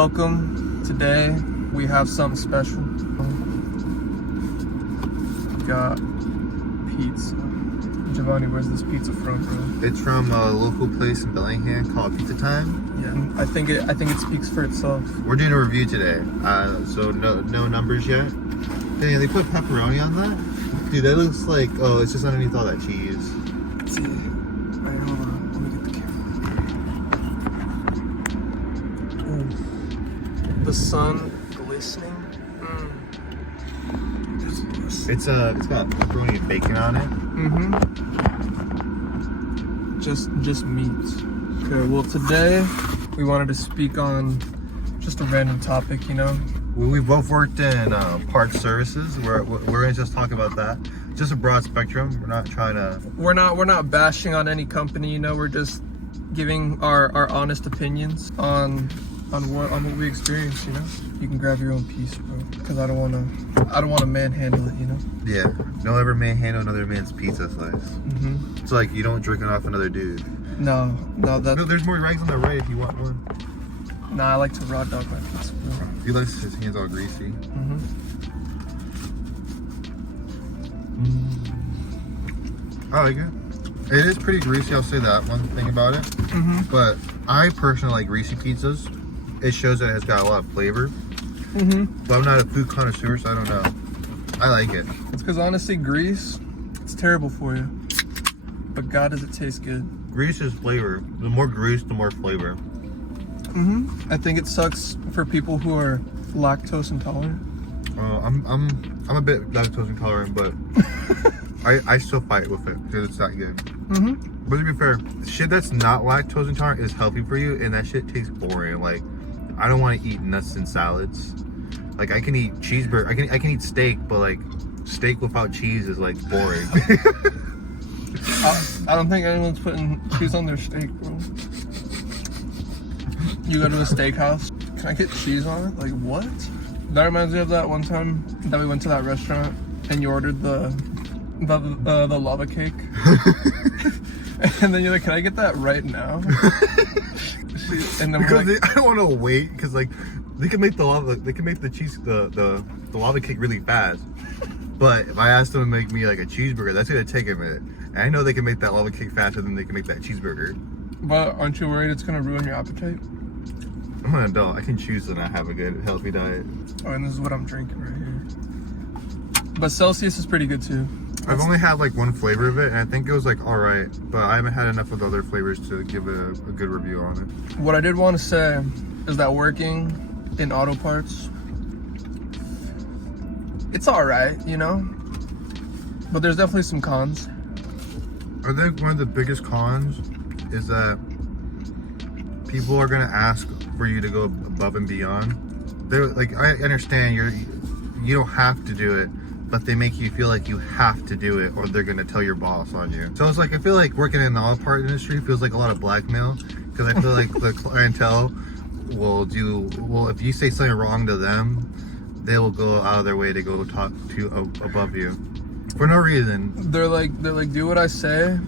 Welcome. Today we have something special. We got pizza. Giovanni, where's this pizza from, bro? It's from a local place in Bellingham called Pizza Time. Yeah, I think it speaks for itself. We're doing a review today, so no numbers yet. Hey, they put pepperoni on that? Dude, that looks like, oh, it's just underneath all that cheese. Let's see. Wait, hold on. Let me get the camera. Ooh. The sun glistening. It's got pepperoni and bacon on it. Just meat. Okay, well today we wanted to speak on just a random topic, you know. We both worked in parts services. We're gonna just talk about that. Just a broad spectrum. We're not trying to. We're not bashing on any company, you know. We're just giving our honest opinions on what we experience, you know. You can grab your own piece, bro, because I don't wanna manhandle it, you know. Yeah, don't ever manhandle another man's pizza slice. It's like you don't drink it off another dude. No, that's. No, there's more rags on the right if you want one. Nah, I like to raw dog my pizza, bro. He likes his hands all greasy. I like it. It is pretty greasy, I'll say that one thing about it. But I personally like greasy pizzas. It shows that it has got a lot of flavor. But I'm not a food connoisseur, so I don't know. I like it. It's because honestly, grease, it's terrible for you. But God, does it taste good. Grease is flavor. The more grease, the more flavor. I think it sucks for people who are lactose intolerant. I'm a bit lactose intolerant, but I still fight with it because it's not good. But to be fair, shit that's not lactose intolerant is healthy for you, and that shit tastes boring. Like, I don't want to eat nuts and salads. Like, I can eat cheeseburger, I can eat steak, but like steak without cheese is like boring. I don't think anyone's putting cheese on their steak, bro. You go to a steakhouse, can I get cheese on it? Like, what? That reminds me of that one time that we went to that restaurant and you ordered the lava cake. And then you're like, can I get that right now? And then because I don't want to wait, because like they can make the cheese the lava cake really fast. But if I ask them to make me like a cheeseburger, that's gonna take a minute. And I know they can make that lava cake faster than they can make that cheeseburger. But aren't you worried it's gonna ruin your appetite? I'm an adult. I can choose to not have a good, healthy diet. Oh, and this is what I'm drinking right here. But Celsius is pretty good too. I've only had like one flavor of it, and I think it was like alright, but I haven't had enough of the other flavors to give it a good review on it. What I did want to say is that working in auto parts, it's alright, you know? But there's definitely some cons. I think one of the biggest cons is that people are gonna ask for you to go above and beyond. They're like, I understand you don't have to do it, but they make you feel like you have to do it, or they're gonna tell your boss on you. So it's like, I feel like working in the auto part industry feels like a lot of blackmail, because I feel like the clientele will if you say something wrong to them, they will go out of their way to go talk to above you for no reason. They're like, do what I say,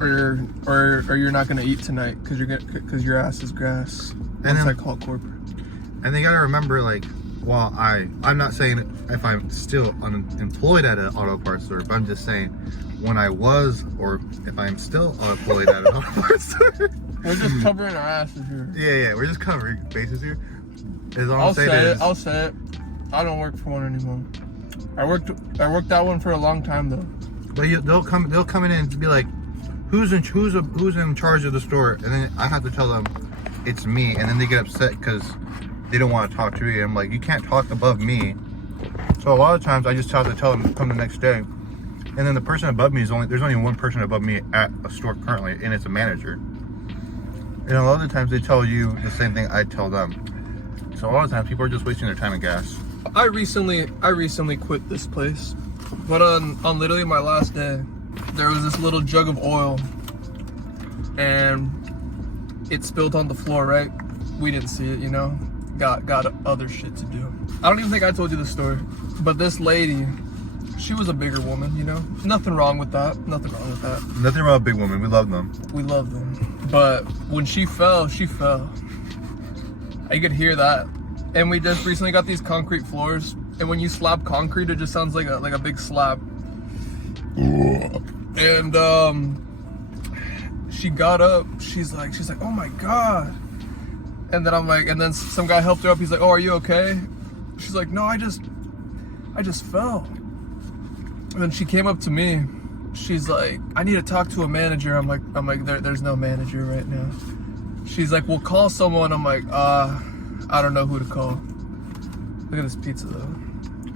or you're not gonna eat tonight because your ass is grass. And then I call it corporate. And they gotta remember, like, well, I'm not saying if I'm still unemployed at an auto parts store, but I'm just saying when I was, or if I'm still unemployed at an auto parts store. We're just covering our asses here. Yeah, we're just covering bases here. I'll say it. I don't work for one anymore. I worked that one for a long time though. But they'll come in and be like, who's in charge of the store? And then I have to tell them it's me, and then they get upset because they don't want to talk to me. I'm like, you can't talk above me. So a lot of times I just have to tell them to come the next day. And then the person above me there's only one person above me at a store currently, and it's a manager. And a lot of times they tell you the same thing I tell them. So a lot of times people are just wasting their time and gas. I recently quit this place, but on literally my last day, there was this little jug of oil, and it spilled on the floor, right? We didn't see it, you know? Got other shit to do. I don't even think I told you the story, but this lady, she was a bigger woman, you know? Nothing wrong with that. Nothing wrong with that. Nothing wrong with big women. We love them. We love them. But when she fell, I could hear that. And we just recently got these concrete floors, and when you slap concrete, it just sounds like a big slap. And she got up. She's like, oh my god. And then I'm like, and then some guy helped her up. He's like, oh, are you okay? She's like, no, I just fell. And then she came up to me. She's like, I need to talk to a manager. I'm like, there's no manager right now. She's like, well, call someone. I'm like, I don't know who to call. Look at this pizza though.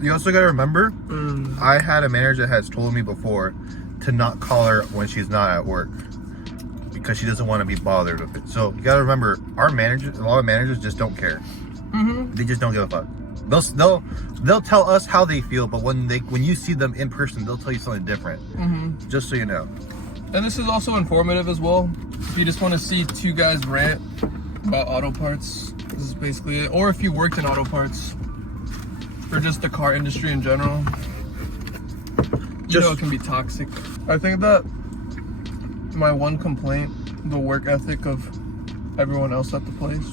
You also gotta remember, I had a manager that has told me before to not call her when she's not at work because she doesn't want to be bothered with it. So you gotta remember, our managers, a lot of managers just don't care. They just don't give a fuck. They'll tell us how they feel, but when you see them in person, they'll tell you something different. Just so you know. And this is also informative as well. If you just want to see two guys rant about auto parts, this is basically it. Or if you worked in auto parts, or just the car industry in general, you know it can be toxic. I think that my one complaint, the work ethic of everyone else at the place.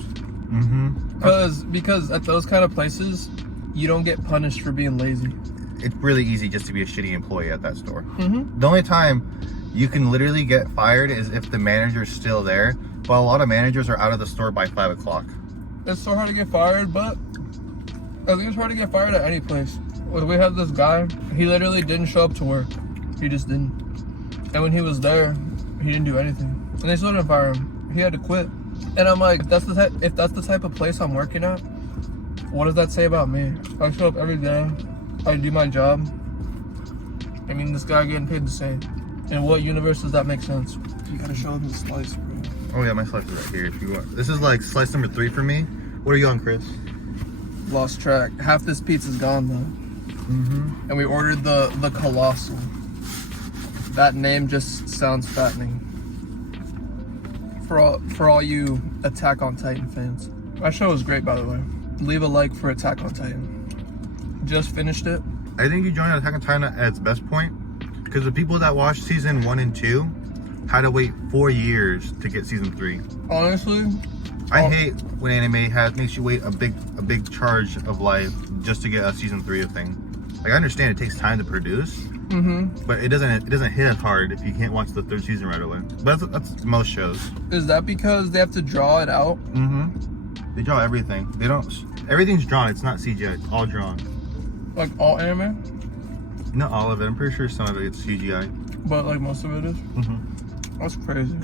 Because at those kind of places, you don't get punished for being lazy. It's really easy just to be a shitty employee at that store. The only time you can literally get fired is if the manager's still there, but a lot of managers are out of the store by 5 o'clock. It's so hard to get fired, but I think it's hard to get fired at any place. We had this guy, he literally didn't show up to work. He just didn't. And when he was there, he didn't do anything. And they still didn't fire him. He had to quit. And I'm like, if that's the type of place I'm working at, what does that say about me? I show up every day, I do my job. I mean, this guy getting paid the same. In what universe does that make sense? You gotta show him the slice, bro. Oh yeah, my slice is right here if you want. This is like slice number 3 for me. What are you on, Chris? Lost track. Half this pizza's gone though. And we ordered the Colossal. That name just sounds fattening. For all you Attack on Titan fans. That show was great, by the way. Leave a like for Attack on Titan. Just finished it. I think you joined Attack on Titan at its best point, because the people that watched season 1 and 2 had to wait 4 years to get season 3. Honestly, I hate when anime makes you wait a big charge of life just to get a season 3 of thing. Like, I understand it takes time to produce, but it doesn't hit as hard if you can't watch the 3rd season right away. But that's most shows. Is that because they have to draw it out? They draw everything. They don't. Everything's drawn. It's not CGI. It's all drawn. Like all anime? Not all of it. I'm pretty sure some of it is CGI. But like most of it is? That's crazy.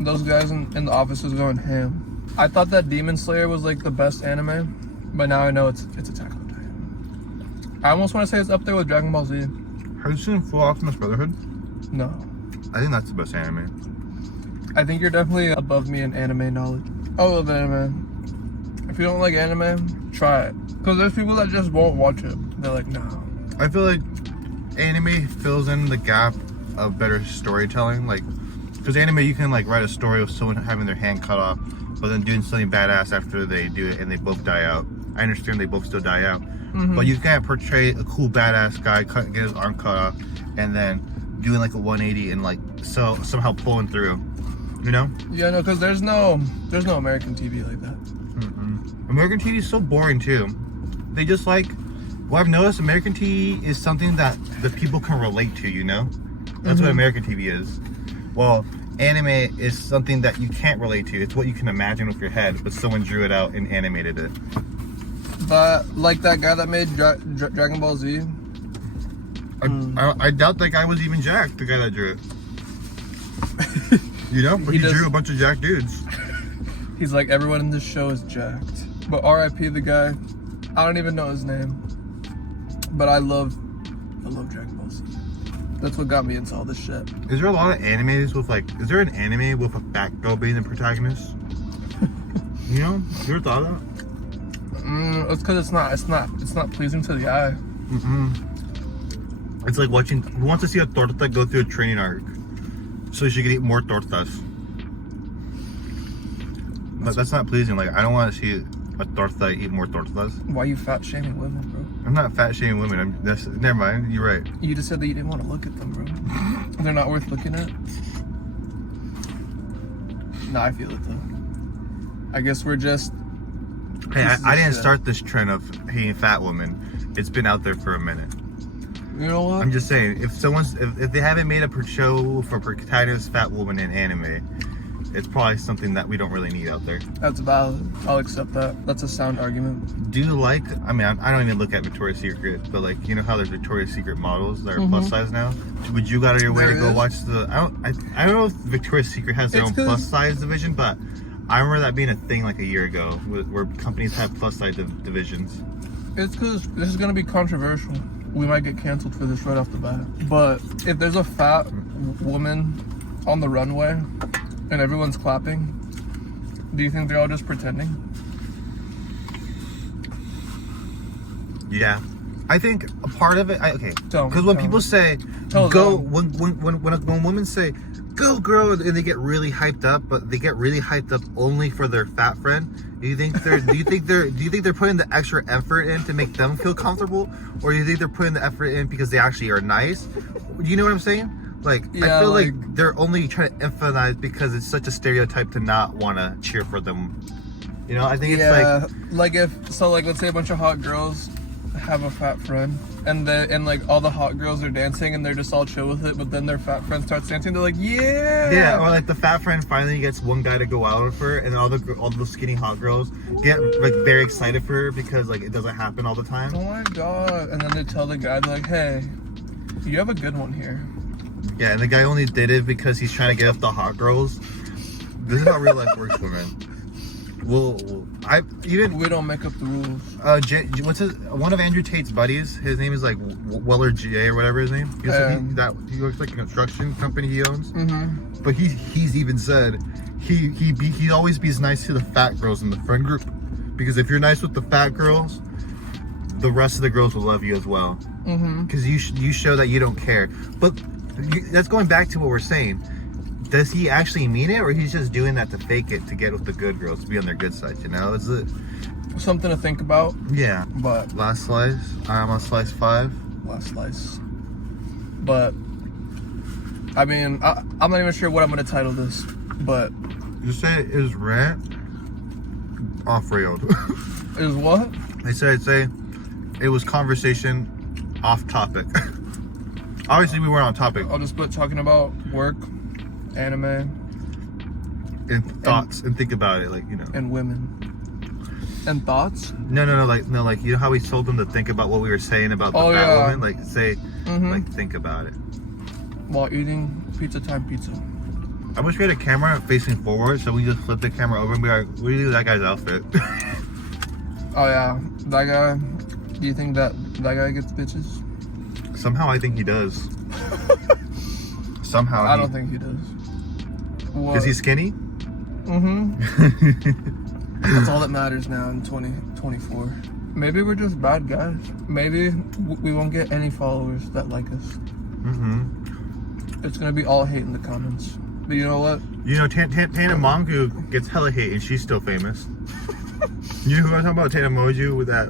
Those guys in the office is going ham. I thought that Demon Slayer was like the best anime, but now I know it's Attack on Titan. I almost want to say it's up there with Dragon Ball Z. Have you seen Full Optimus Brotherhood? No. I think that's the best anime. I think you're definitely above me in anime knowledge. I love anime. If you don't like anime, try it. Because there's people that just won't watch it. They're like, no. I feel like anime fills in the gap of better storytelling. Like, because anime, you can like write a story of someone having their hand cut off, but then doing something badass after they do it and they both die out. I understand they both still die out. But you can't portray a cool badass guy, get his arm cut off, and then doing like a 180 and like somehow pulling through. You know? Yeah, no, because there's no American TV like that. American TV is so boring too. They just like, well, I've noticed American TV is something that the people can relate to, you know? That's what American TV is. Well, anime is something that you can't relate to. It's what you can imagine with your head, but someone drew it out and animated it. But like that guy that made Dragon Ball Z. I doubt that guy was even Jack, the guy that drew it. You know? But he drew a bunch of jacked dudes. He's like, everyone in this show is jacked. But R.I.P. the guy. I don't even know his name. But I love Dragon Ball Z. That's what got me into all this shit. Is there a lot of animes with like, is there an anime with a fat girl being the protagonist? You know? You ever thought of that? It's because it's not pleasing to the eye. It's like watching, who wants to see a torta go through a training arc so she can eat more tortas? But that's not pleasing. Like, I don't want to see a torta eat more tortas. Why are you fat shaming women, bro? I'm not fat shaming women. Never mind. You're right. You just said that you didn't want to look at them, bro. They're not worth looking at. Nah, I feel it though. I guess we're just. Hey, pieces I of didn't shit. start this trend of hating fat women. It's been out there for a minute. You know what? I'm just saying, if they haven't made a show for protagonist fat woman in anime, it's probably something that we don't really need out there. That's valid. I'll accept that. That's a sound argument. Do you like? I mean, I don't even look at Victoria's Secret, but like, you know how there's Victoria's Secret models that are plus size now? Would you go out of your way There to go is. watch the? I don't know if Victoria's Secret has their It's own 'cause- plus size division, but I remember that being a thing like a year ago, where companies have plus size divisions. It's because this is gonna be controversial. We might get canceled for this right off the bat. But if there's a fat woman on the runway and everyone's clapping, do you think they're all just pretending? Yeah, I think a part of it. Okay, Tell me, because when tell people me. say Tell go, them. when women say go girl, and they get really hyped up, but they get really hyped up only for their fat friend. Do you think they're putting the extra effort in to make them feel comfortable, or do you think they're putting the effort in because they actually are nice? Do you know what I'm saying? Like, Yeah, I feel like like- they're only trying to emphasize because it's such a stereotype to not want to cheer for them. You know, I think it's like, let's say a bunch of hot girls have a fat friend and like all the hot girls are dancing and they're just all chill with it, but then their fat friend starts dancing, they're like, yeah, or like the fat friend finally gets one guy to go out with her, and all the skinny hot girls get like very excited for her because like it doesn't happen all the time. oh my god. And then they tell the guy, they're like, hey, you have a good one here. Yeah, and the guy only did it because he's trying to get up the hot girls. This is how real life works, women. We don't make up the rules. What's one of Andrew Tate's buddies? His name is like Weller J or whatever his name. He works like a construction company he owns. Mm-hmm. But he's even said he always be nice to the fat girls in the friend group, because if you're nice with the fat girls, the rest of the girls will love you as well. Mm-hmm. Because you show that you don't care. But that's going back to what we're saying. Does he actually mean it, or he's just doing that to fake it to get with the good girls, to be on their good side? You know, is it Something to think about. Yeah. But Last slice. I'm on slice 5. last slice. But I mean, I'm not even sure what I'm gonna title this, but Just say it is Rant off-railed. is what? They say it was conversation off topic. Obviously, we weren't on topic. I'll just put talking about work, anime, And thoughts, and think about it, like, you know. and women. And thoughts? No, like, you know how we told them to think about what we were saying about the Oh, fat yeah. woman? Like, say, Mhm. like, think about it. While eating pizza time pizza. I wish we had a camera facing forward, so we just flip the camera over and be like, what do you do with that guy's outfit? Oh yeah, that guy. Do you think that guy gets bitches? Somehow I think he does. Somehow. I don't think he does. What? Is he skinny? Mm-hmm. That's all that matters now in 2024. Maybe we're just bad guys. Maybe we won't get any followers that like us. Mm-hmm. It's gonna be all hate in the comments. But you know what? You know, Tana Mongu gets hella hate and she's still famous. You know who I'm talking about? Tana Moju with that.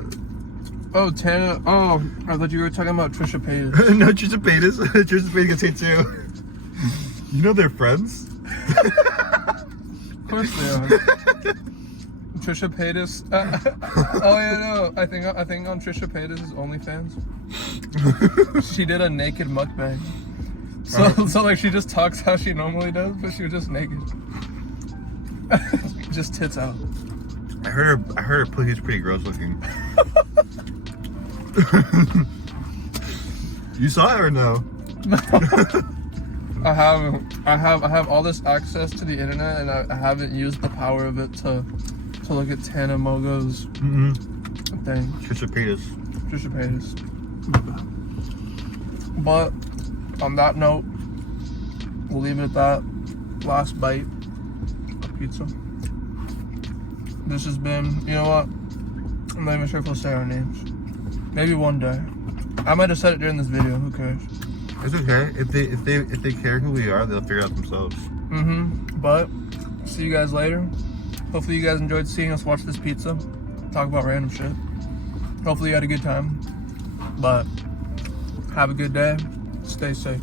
Oh, Tana. Oh, I thought you were talking about Trisha Paytas. No, Trisha Paytas. Trisha Paytas gets hate too. You know they're friends? Of course they are. Trisha Paytas. Oh yeah, no. I think on Trisha Paytas' OnlyFans, she did a naked mukbang. So like she just talks how she normally does, but she was just naked, just tits out. I heard her pussy's pretty gross looking. You saw it or no? I have all this access to the internet, and I haven't used the power of it to look at Tana Mogo's thing. Trisha Paytas. Trisha Paytas. But on that note, we'll leave it at that. Last bite of pizza. This has been, you know what? I'm not even sure if we'll say our names. Maybe one day. I might have said it during this video. Who cares? It's okay. If they care who we are, they'll figure it out themselves. But see you guys later. Hopefully you guys enjoyed seeing us watch this pizza, talk about random shit. Hopefully you had a good time. But have a good day. Stay safe.